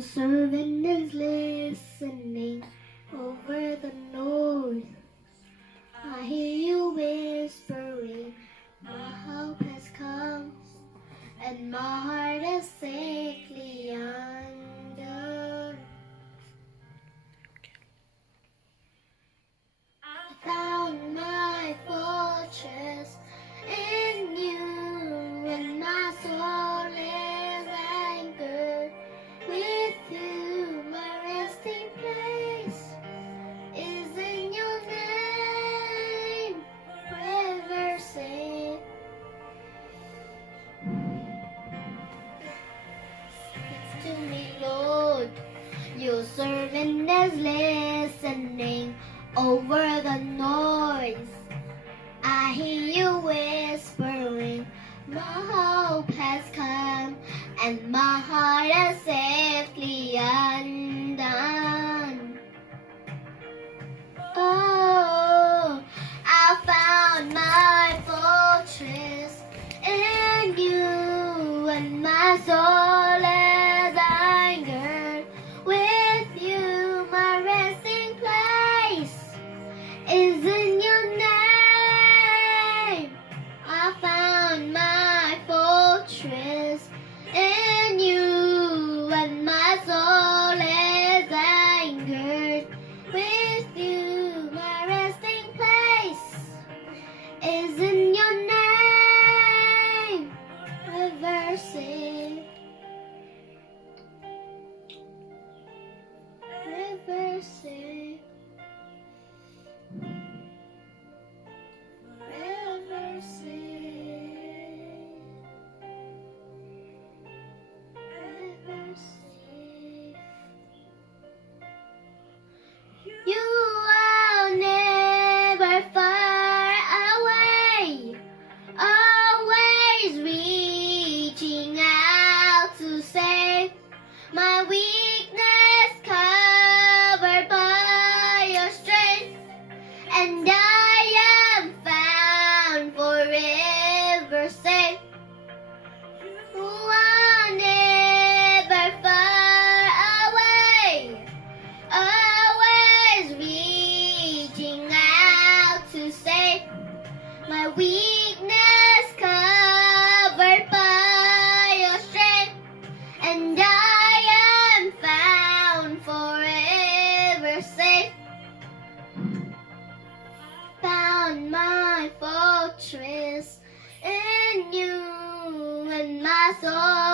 Your servant is listening over the north. I hear you whispering, my help has come, and my heart is safely undone. I found my fortress in you, and my soul is anchored with you. My resting place is in your name, forever safe. To me, Lord, your servant is listening over the noise. I hear you whispering, my hope has come, and my heart is safely undone. Oh, I found my fortress in you, and my soul is anchored with you. My resting place is in your name. I found my fortress in you, and my soul is anchored with you. My resting place is in your name, forever safe. Forever safe. Forever safe. Forever safe. You are never far away, always reaching out to save my weakness, covered by your strength, and I am found forever safe. You are never far away, always reaching out to save my weakness, covered by your strength, and I am found forever safe. Found my fortress in you, and my soul